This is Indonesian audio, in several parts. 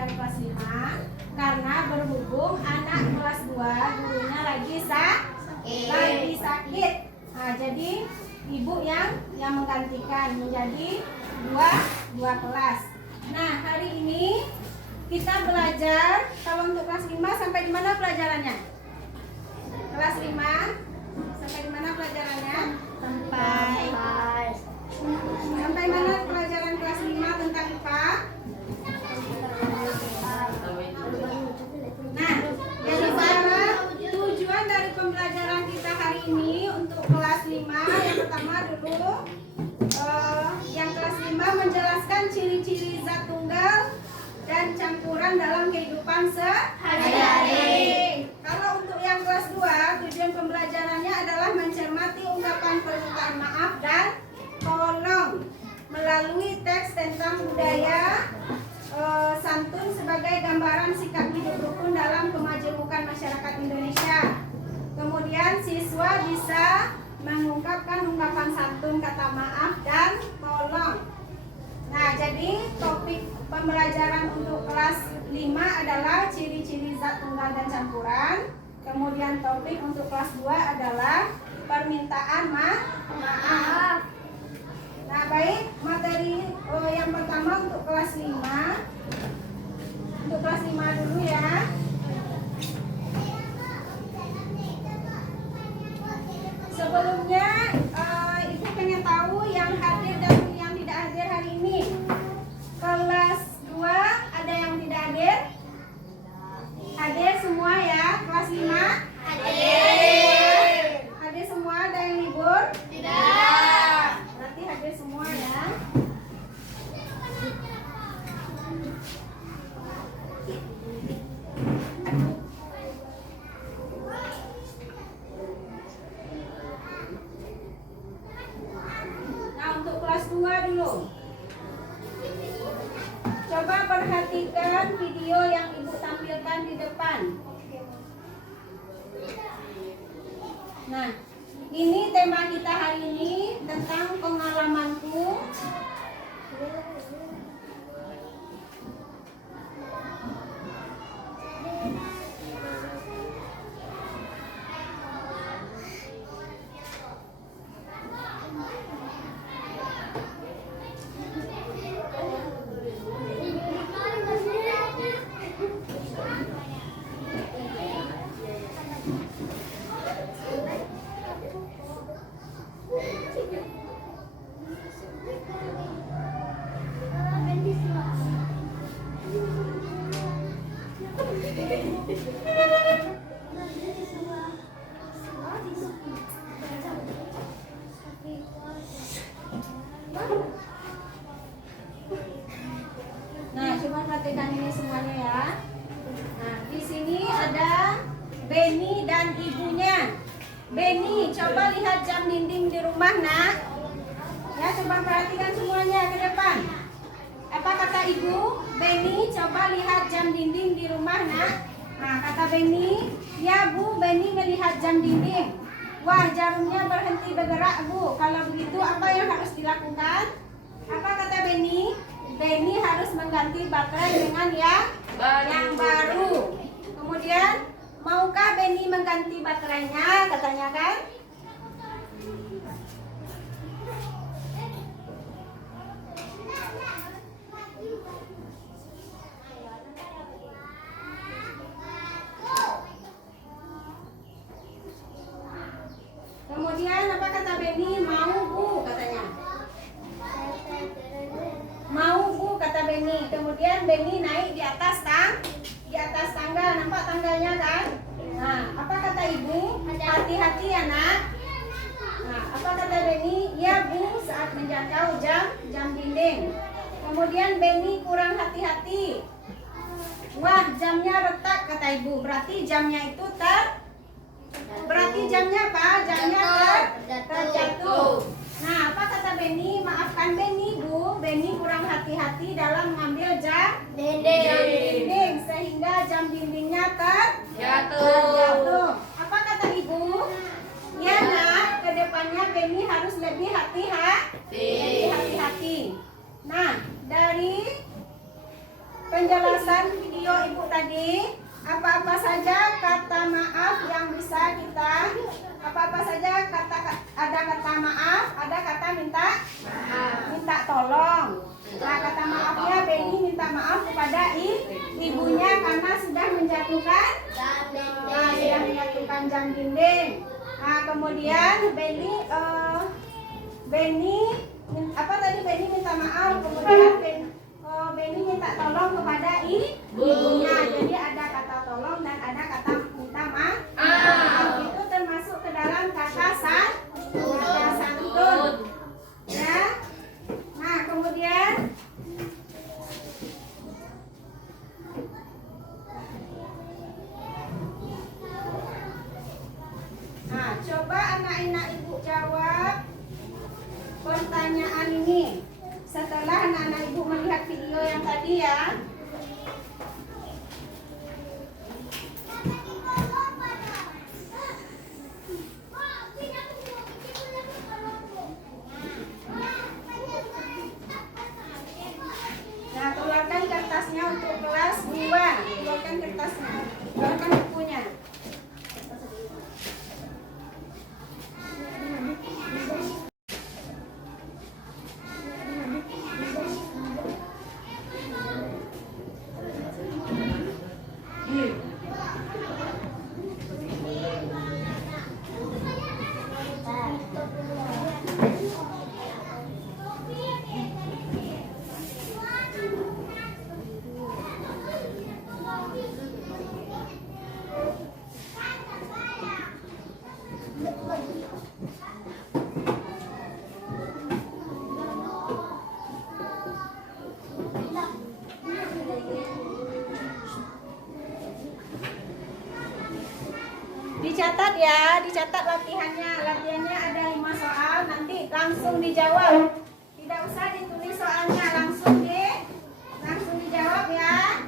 pada kelas 5 karena berhubung anak kelas 2 gurunya lagi sakit. Nah, jadi ibu yang menggantikan menjadi dua kelas. Nah, hari ini kita belajar, kalau untuk kelas 5 sampai di mana pelajarannya? Kelas 5 sampai di mana pelajarannya? Sampai mana pelajaran kelas 5 tentang IPA? Nah, yang sekarang tujuan dari pembelajaran kita hari ini untuk kelas 5 yang pertama dulu yang kelas 5 menjelaskan ciri-ciri zat tunggal dan campuran dalam kehidupan sehari-hari. Kalau untuk yang kelas 2 tujuan pembelajarannya adalah mencermati ungkapan permintaan maaf dan tolong melalui teks tentang budaya santun sebagai gambaran sikap hidup rukun dalam kemajemukan masyarakat Indonesia. Kemudian siswa bisa mengungkapkan ungkapan santun, kata maaf dan tolong. Nah, jadi topik pembelajaran untuk kelas 5 adalah ciri-ciri zat tunggal dan campuran. Kemudian topik untuk kelas 2 adalah permintaan maaf. Nah, baik, materi yang pertama untuk kelas 5. Untuk kelas 5 dulu ya. Sebelumnya Ibu pengen tahu yang hadir dan yang tidak hadir hari ini. Kelas 2 ada yang tidak hadir? Hadir semua ya. Kelas 5? Hadir. Hadir semua, ada yang libur? Tidak. Berarti hadir semua ya. Nah, untuk kelas 2 dulu. Coba perhatikan video yang Ibu tampilkan di depan. Nah, ini tema kita hari ini tentang pengalamanku. Nah, coba perhatikan ini semuanya ya. Nah, di sini ada Benny dan ibunya. Benny, coba lihat jam dinding di rumah, nak. Ya, coba perhatikan semuanya ke depan. Apa kata ibu? Benny, coba lihat jam dinding di rumah, nak. Nah, kata Benny, ya bu, Benny melihat jam dinding. Wah, jarumnya berhenti bergerak, bu. Kalau begitu, apa yang harus dilakukan? Apa kata Benny? Benny harus mengganti baterai dengan yang baru. Kemudian, maukah Benny mengganti baterainya? Katanya kan? Kemudian apa kata Benny? Mau bu, katanya. Mau bu, kata Benny. Kemudian Benny naik di atas tangga. Nampak tangganya kan? Nah, apa kata ibu? Hati-hati ya nak. Nah, apa kata Benny? Ya bu, saat menjangkau jam dinding. Kemudian Benny kurang hati-hati. Wah, jamnya retak, kata ibu. Berarti jamnya itu Berarti jamnya apa? Jamnya terjatuh. Nah, apa kata Benny? Maafkan Benny, bu. Benny kurang hati-hati dalam mengambil jam dinding sehingga jam dindingnya terjatuh. Apa kata ibu? Ya nak, kedepannya Benny harus lebih hati-hati. Nah, dari penjelasan video ibu tadi, apa-apa saja kata maaf yang bisa kita, apa-apa saja kata, ada kata maaf, ada kata minta tolong. Nah, kata maafnya Beni minta maaf kepada ibunya karena sudah menjatuhkan jam dinding. Nah, kemudian Beni minta maaf, kemudian Beni minta tolong kepada ibunya. Jadi ada kata tolong dan ada kata minta maaf. Itu termasuk ke dalam kata santun. Ya. Nah, kemudian coba anak-anak ibu jawab pertanyaan ini setelah anak-anak ibu melihat video yang tadi ya. Nah, keluarkan kertasnya untuk kelas 2. Keluarkan kertasnya, keluarkan bukunya. Dicatat ya, dicatat latihannya. Latihannya ada 5 soal, nanti langsung dijawab. Tidak usah ditulis soalnya, langsung dijawab ya.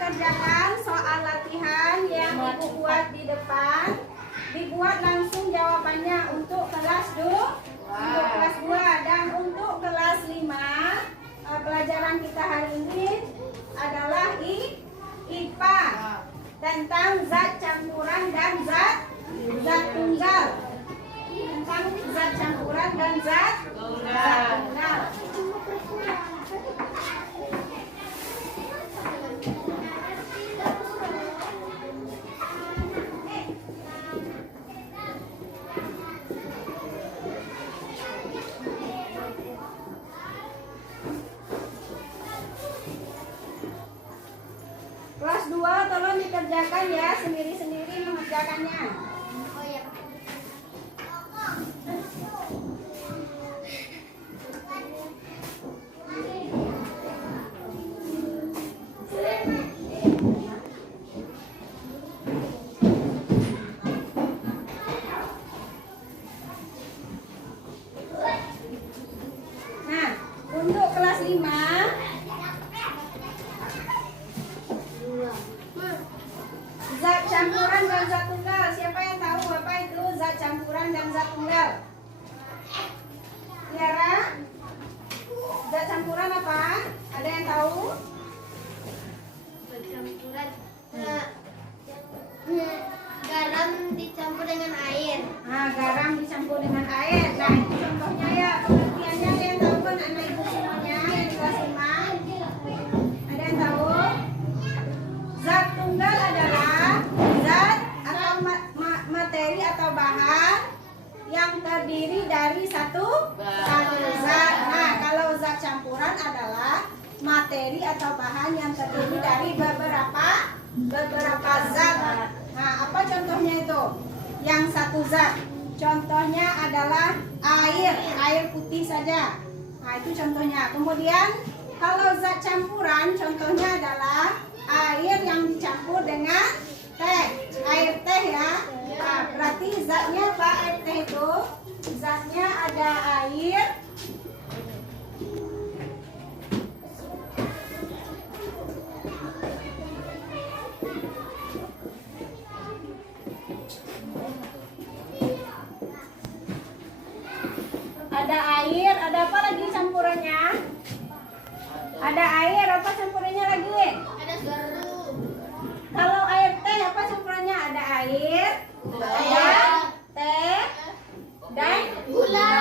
Kerjakan soal latihan yang ibu buat di depan, dibuat langsung jawabannya untuk kelas 2 dan untuk kelas 5. Pelajaran kita hari ini adalah IPA tentang zat campuran dan zat tunggal. Tentang zat campuran dan zat tunggal. Kelas 2 tolong dikerjakan ya, sendiri-sendiri mengerjakannya. Untuk kelas 5 zat campuran dan zat tunggal. Siapa yang tahu apa itu zat campuran dan zat tunggal? Tiara? Zat campuran apa? Ada yang tahu? Zat campuran garam dicampur dengan air. Nah, garam dicampur dengan air. Nah, itu contohnya ya. Pengertiannya ada yang tahu kan anak ibu semuanya yang di kelas 5? Ada yang tahu? Zat tunggal adalah zat atau materi atau bahan yang terdiri dari satu zat. Nah, kalau zat campuran adalah materi atau bahan yang terdiri dari beberapa zat. Nah, apa contohnya itu? Yang satu zat. Contohnya adalah air putih saja. Nah, itu contohnya. Kemudian kalau zat campuran contohnya adalah air yang dicampur dengan teh. Air teh ya. Nah, berarti zatnya apa air teh itu? Zatnya ada air, ada apa lagi campurannya? Ada air, apa campurannya lagi? Ada garam. Kalau air teh apa campurannya? Ada air, ada teh, dan Gula.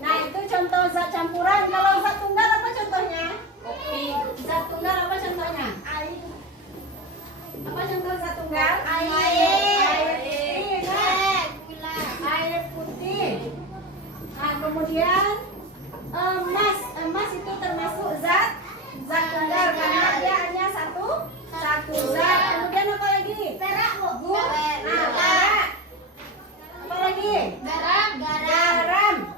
Nah, itu contoh zat campuran. Kalau zat tunggal apa contohnya? Kopi. Zat tunggal apa contohnya? Air. Apa contoh zat tunggal? Air. Putih, kan? Gula. Air putih. Nah, kemudian emas itu termasuk zat tunggal karena dia hanya satu zat. Kemudian apa lagi? Perak, Bu. Nah, perak. Apa lagi? Garam.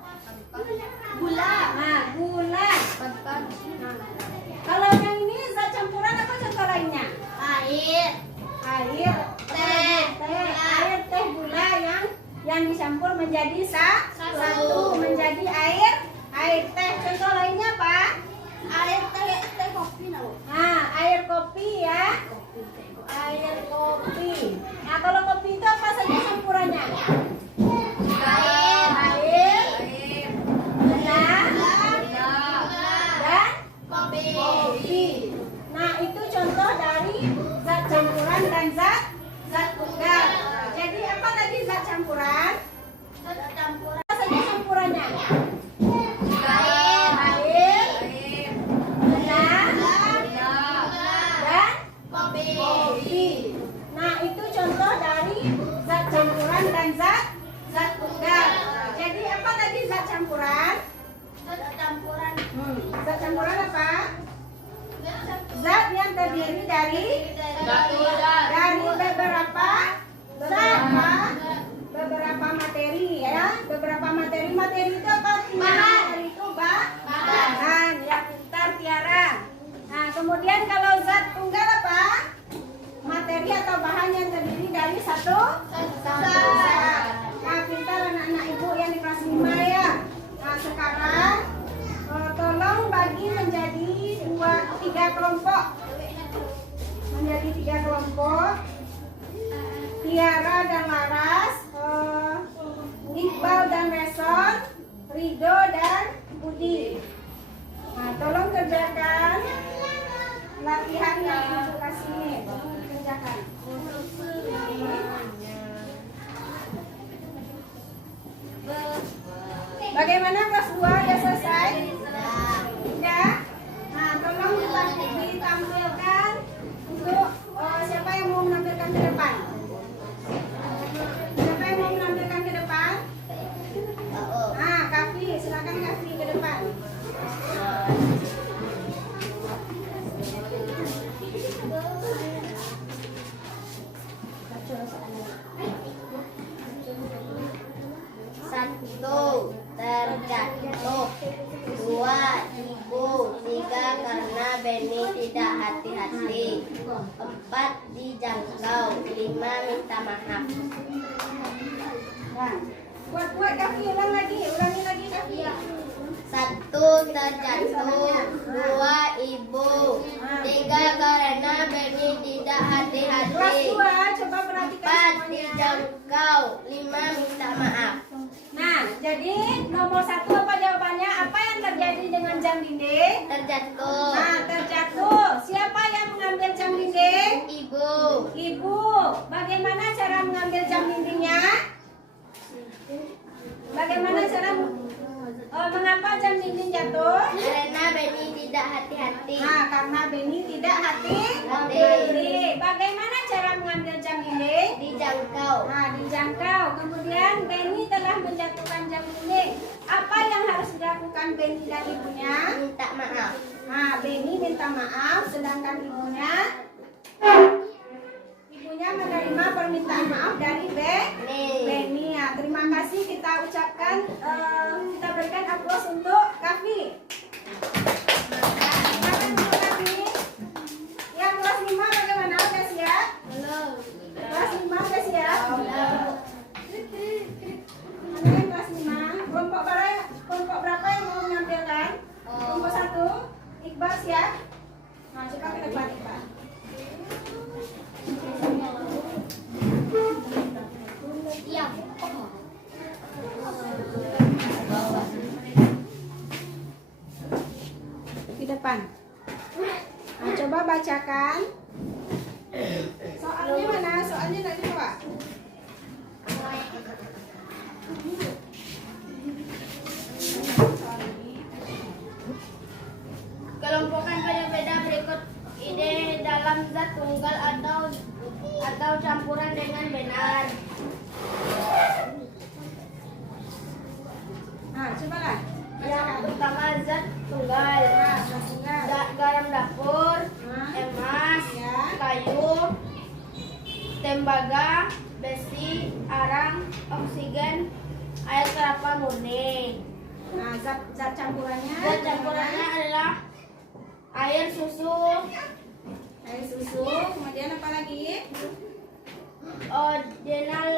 Gula. Nah, gula. Kalau yang ini zat campuran apa contoh lainnya? Air. Teh, air teh gula yang dicampur menjadi satu menjadi air teh. Contoh lainnya apa? Air teh kopi, Bu. Nah, air kopi ya. Air kopi. Nah, kalau kopi itu apa saja campurannya? Air, gula, dan kopi. Nah, itu contoh dari zat campuran dan zat tunggal. Jadi apa tadi zat campuran? Apa saja campurannya? Air, gula, dan kopi. Nah, itu contoh dari zat campuran dan zat tunggal. Jadi apa tadi zat campuran? Zat campuran apa? Zat yang terdiri dari beberapa materi ya. Beberapa materi itu apa? Materi itu bahan. Ya, pintar Tiara. Nah, kemudian kalau zat tunggal apa? Materi atau bahan yang terdiri dari satu zat. Nah, pintar anak-anak ibu yang di kelas 5 ya. Nah, sekarang tolong bagi menjadi 3 kelompok. Menjadi 3 kelompok. Tiara dan Laras, Iqbal dan Reson, Rido dan Budi. Nah, tolong kerjakan latihan yang ibu kasih ini. Kerjakan. Bagaimana kelas 2 sudah selesai? Sudah? Nah, tolong ditampilkan untuk siapa yang mau menampilkan ke depan? Siapa yang mau menampilkan ke depan? Nah, Kafi, silakan Kafi ke depan. Satu, terjatuh. 2, ibu. 3, karena Benny tidak hati-hati. 4, dijangkau. 5, minta maaf. Nah, buat Kafi, ulangi lagi Kafi. 1, terjatuh. 2 ibu. 3 karena Benny tidak Kelas hati-hati. 2, coba perhatikan 4 semuanya. dijangkau. 5 minta maaf. Nah, jadi nomor 1 apa jawabannya? Apa yang terjadi dengan jam dinding? Terjatuh. Nah, terjatuh. Siapa yang mengambil jam dinding? Ibu. Ibu. Bagaimana cara mengambil jam dindingnya? Bagaimana cara mengapa jam dinding jatuh? Karena Benny tidak hati-hati. Nah, karena Benny tidak hati-hati. Bagaimana cara mengambil jam dinding? Dijangkau. Nah, dijangkau. Kemudian Benny telah menjatuhkan jam dinding. Apa yang harus dilakukan Benny dan ibunya? Minta maaf. Nah, Benny minta maaf, sedangkan ibunya menerima permintaan maaf dari Benny. Ya, terima kasih kita ucapkan, kita berikan aplaus untuk Kavi. Silakan untuk Kavi. Yang kelas 5 bagaimana? Udah siap? Belum. Kelas 5 udah siap? Mana yang kelas 5? Kelompok berapa yang mau menyampaikan? Kelompok 1. Iqbal siap? Nah, coba ke depan Iqbal. Iya. Di depan. Nah, coba bacakan. Soalnya mana? Soalnya nak dibawa. Kelompokkan beda-beda berikut ide dalam zat tunggal atau campuran dengan benar. Nah, cobalah. Yang Bacakan. pertama zat tunggal. Nah, tinggal. Garam dapur, emas, Ya. kayu, tembaga, besi, arang, oksigen, air kelapa murni. Nah, zat campurannya. Zat campurannya adalah air susu, Air susu. Kemudian apa lagi? original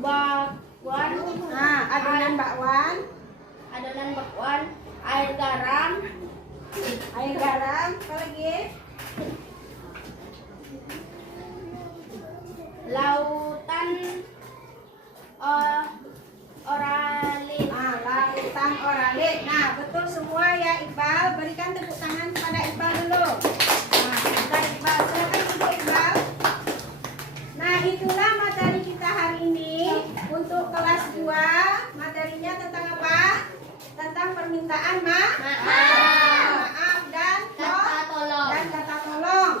bakwan, Nah, adonan bakwan. adonan bakwan, air garam, Air garam. Apa lagi? lautan oralit. Nah, larutan oralit. Nah, betul semua ya Iqbal. Berikan tepuk tangan kepada Iqbal dulu. Nah, kita Iqbal. Silakan untuk Iqbal. Nah, itulah materi kita hari ini untuk kelas 2. Materinya tentang apa? Tentang permintaan maaf dan kata tolong.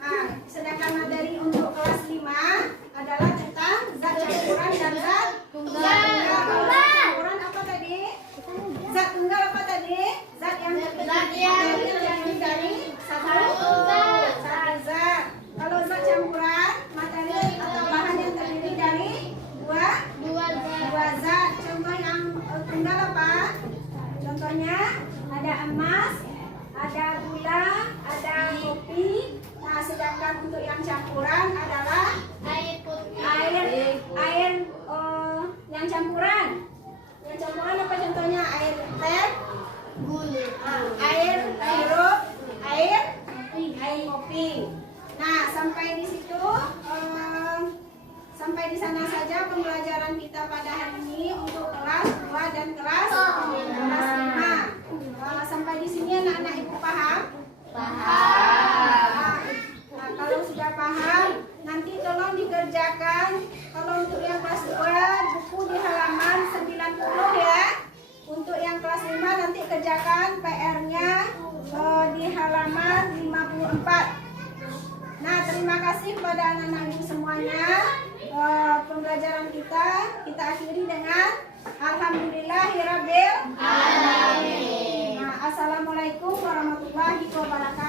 Nah, sedangkan materi untuk kelas 5 adalah tentang zat campuran dan zat tunggal. Campuran apa tadi? Zat tunggal apa tadi? Zat yang terdiri dari satu zat. Kalau zat campuran, materi atau bahan yang terdiri dari dua zat. Contoh yang tunggal apa? Contohnya ada emas, ada gula, ada kopi. Nah, sedangkan untuk yang campuran adalah air yang campuran. Yang campuran apa contohnya? Air teh, air sirup, air kopi. Nah, sampai di situ, sampai di sana saja pembelajaran kita pada hari ini untuk kelas 2 dan kelas 5. Sampai di sini anak-anak ibu paham? Nah, kalau sudah paham, nanti tolong dikerjakan. Kalau untuk yang kelas 2, buku di halaman 90 ya. Untuk yang kelas 5 nanti kerjakan PR-nya di halaman 54. Nah, terima kasih kepada anak-anak ibu semuanya. Pembelajaran kita akhiri dengan Alhamdulillahirabbil alamin. Nah, assalamualaikum warahmatullahi wabarakatuh.